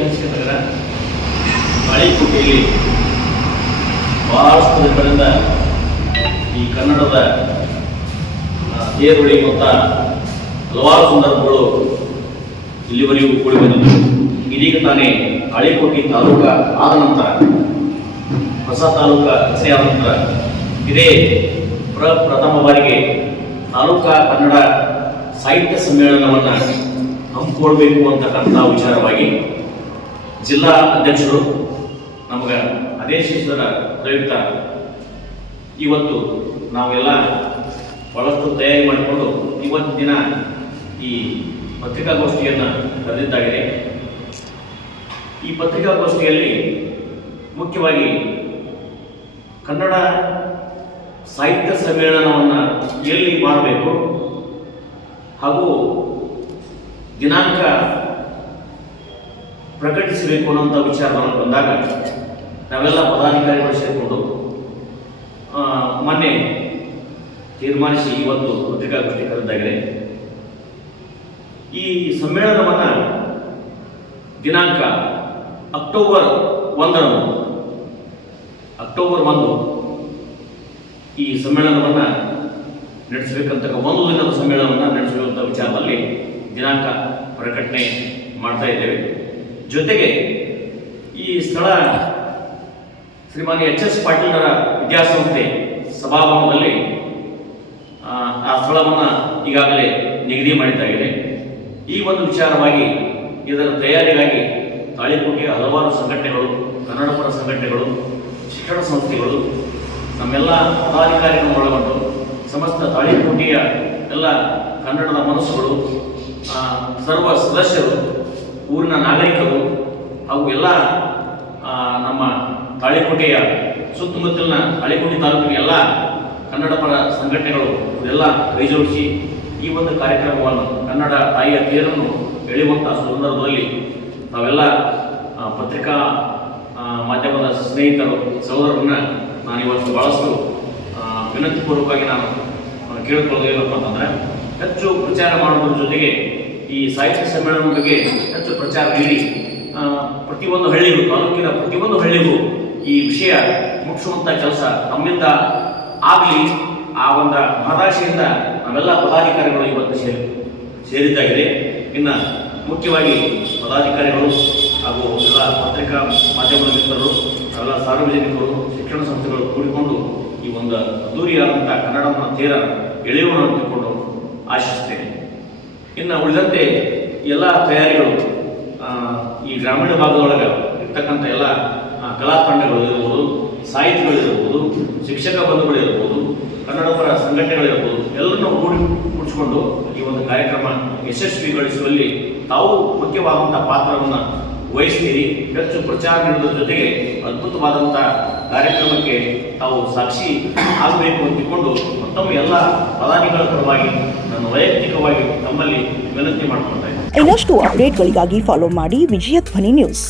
ಐತಿಹಾಸಿಕ ನಗರ ತಾಳಿಕೋಟೆಯಲ್ಲಿ ಬಹಳಷ್ಟು ದಿನಗಳಿಂದ ಈ ಕನ್ನಡದ ತೇರುಳಿ ಮತ್ತು ಹಲವಾರು ಸಂದರ್ಭಗಳು ಇಲ್ಲಿವರೆಗೂ ಕೂಡಿ ಬಂದಿದ್ದು. ಇದೀಗ ತಾನೇ ತಾಳಿಕೋಟೆ ತಾಲೂಕು ಆದ ನಂತರ, ಹೊಸ ತಾಲೂಕು ರಚನೆಯಾದ ನಂತರ ಇದೇ ಪ್ರಥಮ ಬಾರಿಗೆ ತಾಲೂಕಾ ಕನ್ನಡ ಸಾಹಿತ್ಯ ಸಮ್ಮೇಳನವನ್ನು ಹಮ್ಮಿಕೊಳ್ಬೇಕು ಅಂತಕ್ಕಂಥ ವಿಚಾರವಾಗಿ ಜಿಲ್ಲಾ ಅಧ್ಯಕ್ಷರು ನಮಗೆ ಆದೇಶಿಸಿದ ಪ್ರಯುಕ್ತ ಇವತ್ತು ನಾವೆಲ್ಲ ಬಹಳಷ್ಟು ತಯಾರಿ ಮಾಡಿಕೊಂಡು ಇವತ್ತು ದಿನ ಈ ಪತ್ರಿಕಾಗೋಷ್ಠಿಯನ್ನು ಕರೆದಿದ್ದಾಗಿದೆ. ಈ ಪತ್ರಿಕಾಗೋಷ್ಠಿಯಲ್ಲಿ ಮುಖ್ಯವಾಗಿ ಕನ್ನಡ ಸಾಹಿತ್ಯ ಸಮ್ಮೇಳನವನ್ನು ಎಲ್ಲಿ ಮಾಡಬೇಕು ಹಾಗೂ ದಿನಾಂಕ ಪ್ರಕಟಿಸಬೇಕು ಅನ್ನೋಂಥ ವಿಚಾರವನ್ನು ಬಂದಾಗ ನಾವೆಲ್ಲ ಪದಾಧಿಕಾರಿಗಳು ಸೇರಿಕೊಂಡು ಮೊನ್ನೆ ತೀರ್ಮಾನಿಸಿ ಇವತ್ತು ಪತ್ರಿಕಾಗೋಷ್ಠಿ ಕರೆದಾಗಿದೆ. ಈ ಸಮ್ಮೇಳನವನ್ನು ದಿನಾಂಕ ಅಕ್ಟೋಬರ್ 1 ಈ ಸಮ್ಮೇಳನವನ್ನು ನಡೆಸಬೇಕಂತ, ಒಂದು ದಿನದ ಸಮ್ಮೇಳನವನ್ನು ನಡೆಸಬೇಕಂತ ವಿಚಾರದಲ್ಲಿ ದಿನಾಂಕ ಪ್ರಕಟಣೆ ಮಾಡ್ತಾ ಇದ್ದೇವೆ. ಜೊತೆಗೆ ಈ ಸ್ಥಳ ಶ್ರೀಮಾನ್ಯ HS ಪಾಟೀಲರ ವಿದ್ಯಾಸಂಸ್ಥೆ ಸಭಾಭವನದಲ್ಲಿ ಆ ಸ್ಥಳವನ್ನು ಈಗಾಗಲೇ ನಿಗದಿ ಮಾಡಿದ್ದಾಗಿದೆ. ಈ ಒಂದು ವಿಚಾರವಾಗಿ ಇದರ ತಯಾರಿಗಾಗಿ ತಾಳಿಕೋಟೆಯ ಹಲವಾರು ಸಂಘಟನೆಗಳು, ಕನ್ನಡಪರ ಸಂಘಟನೆಗಳು, ಶಿಕ್ಷಣ ಸಂಸ್ಥೆಗಳು, ನಮ್ಮೆಲ್ಲ ಪದಾಧಿಕಾರಿಗಳು ಒಳಗೊಂಡು ಸಮಸ್ತ ತಾಳಿಕೋಟೆಯ ಎಲ್ಲ ಕನ್ನಡದ ಮನಸ್ಸುಗಳು, ಸರ್ವ ಸದಸ್ಯರು, ಊರಿನ ನಾಗರಿಕರು ಹಾಗೂ ಎಲ್ಲ ನಮ್ಮ ತಾಳಿಕೋಟೆಯ ಸುತ್ತಮುತ್ತಲಿನ ತಾಳಿಕೋಟೆ ತಾಲೂಕಿನ ಎಲ್ಲ ಕನ್ನಡಪರ ಸಂಘಟನೆಗಳು ಇದೆಲ್ಲ ಕೈಜೋಡಿಸಿ ಈ ಒಂದು ಕಾರ್ಯಕ್ರಮವನ್ನು, ಕನ್ನಡ ತಾಯಿಯ ತೇರನ್ನು ಎಳೆಯುವಂಥ ಸಂದರ್ಭದಲ್ಲಿ ನಾವೆಲ್ಲ ಪತ್ರಿಕಾ ಮಾಧ್ಯಮದ ಸ್ನೇಹಿತರು, ಸಹೋದರರನ್ನ ನಾನು ಇವತ್ತು ಭಾಳಷ್ಟು ವಿನಂತಿಪೂರ್ವಕವಾಗಿ ನಾನು ಕೇಳಿಕೊಳ್ಳೋದೇನಪ್ಪ ಅಂತಂದರೆ, ಹೆಚ್ಚು ಪ್ರಚಾರ ಮಾಡುವುದರ ಜೊತೆಗೆ ಈ ಸಾಹಿತ್ಯ ಸಮ್ಮೇಳನದ ಬಗ್ಗೆ ಹೆಚ್ಚು ಪ್ರಚಾರ ನೀಡಿ ಪ್ರತಿಯೊಂದು ಹಳ್ಳಿಗೂ, ತಾಲೂಕಿನ ಪ್ರತಿಯೊಂದು ಹಳ್ಳಿಗೂ ಈ ವಿಷಯ ಮುಗಿಸುವಂಥ ಕೆಲಸ ನಮ್ಮಿಂದ ಆಗಲಿ. ಆ ಒಂದು ಮಹದಾಶೆಯಿಂದ ನಾವೆಲ್ಲ ಪದಾಧಿಕಾರಿಗಳು ಇವತ್ತು ಸೇರಿದ್ದಾಗಿದೆ. ಇನ್ನು ಮುಖ್ಯವಾಗಿ ಪದಾಧಿಕಾರಿಗಳು ಹಾಗೂ ಎಲ್ಲ ಪತ್ರಿಕಾ ಮಾಧ್ಯಮದ ಮಿತ್ರರು, ಎಲ್ಲ ಸಾರ್ವಜನಿಕರು, ಶಿಕ್ಷಣ ಸಂಸ್ಥೆಗಳು ಕೂಡಿಕೊಂಡು ಈ ಒಂದು ಅದ್ದೂರಿಯಾದಂಥ ಕನ್ನಡವನ್ನು ತೇರ ಎಳೆಯೋಣ ಅಂತಿಕೊಂಡು ಆಶಿಸ್ತೇನೆ. ಇನ್ನು ಉಳಿದಂತೆ ಎಲ್ಲ ತಯಾರಿಗಳು ಈ ಗ್ರಾಮೀಣ ಭಾಗದೊಳಗೆ ಇರ್ತಕ್ಕಂಥ ಎಲ್ಲ ಕಲಾ ತಂಡಗಳು ಇರ್ಬೋದು, ಸಾಹಿತಿಗಳಿರ್ಬೋದು, ಶಿಕ್ಷಕ ಬಂಧುಗಳಿರ್ಬೋದು, ಕನ್ನಡಪರ ಸಂಘಟನೆಗಳಿರ್ಬೋದು, ಎಲ್ಲರನ್ನೂ ಕೂಡಿಸಿಕೊಂಡು ಈ ಒಂದು ಕಾರ್ಯಕ್ರಮ ಯಶಸ್ವಿಗೊಳಿಸುವಲ್ಲಿ ತಾವು ಮುಖ್ಯವಾದಂಥ ಪಾತ್ರವನ್ನು ವಹಿಸ್ತೀರಿ. ಹೆಚ್ಚು ಪ್ರಚಾರ ನೀಡುವುದರ ಜೊತೆಗೆ ಅದ್ಭುತವಾದಂಥ ಕಾರ್ಯಕ್ರಮಕ್ಕೆ ತಾವು ಸಾಕ್ಷಿ ಆಗಬೇಕು ಅಂತಿಕೊಂಡು ಮತ್ತೊಮ್ಮೆ ಎಲ್ಲ ಪದಾಧಿಕಾರಿಗಳ ಪರವಾಗಿ ನಾನು ವೈಯಕ್ತಿಕವಾಗಿ ತಮ್ಮಲ್ಲಿ ವಿನಂತಿ ಮಾಡಿಕೊಳ್ತಾ ಇದ್ದೇನೆ. ಇನ್ನಷ್ಟು ಅಪ್ಡೇಟ್ಗಳಿಗಾಗಿ ಫಾಲೋ ಮಾಡಿ ವಿಜಯ ಧ್ವನಿ ನ್ಯೂಸ್.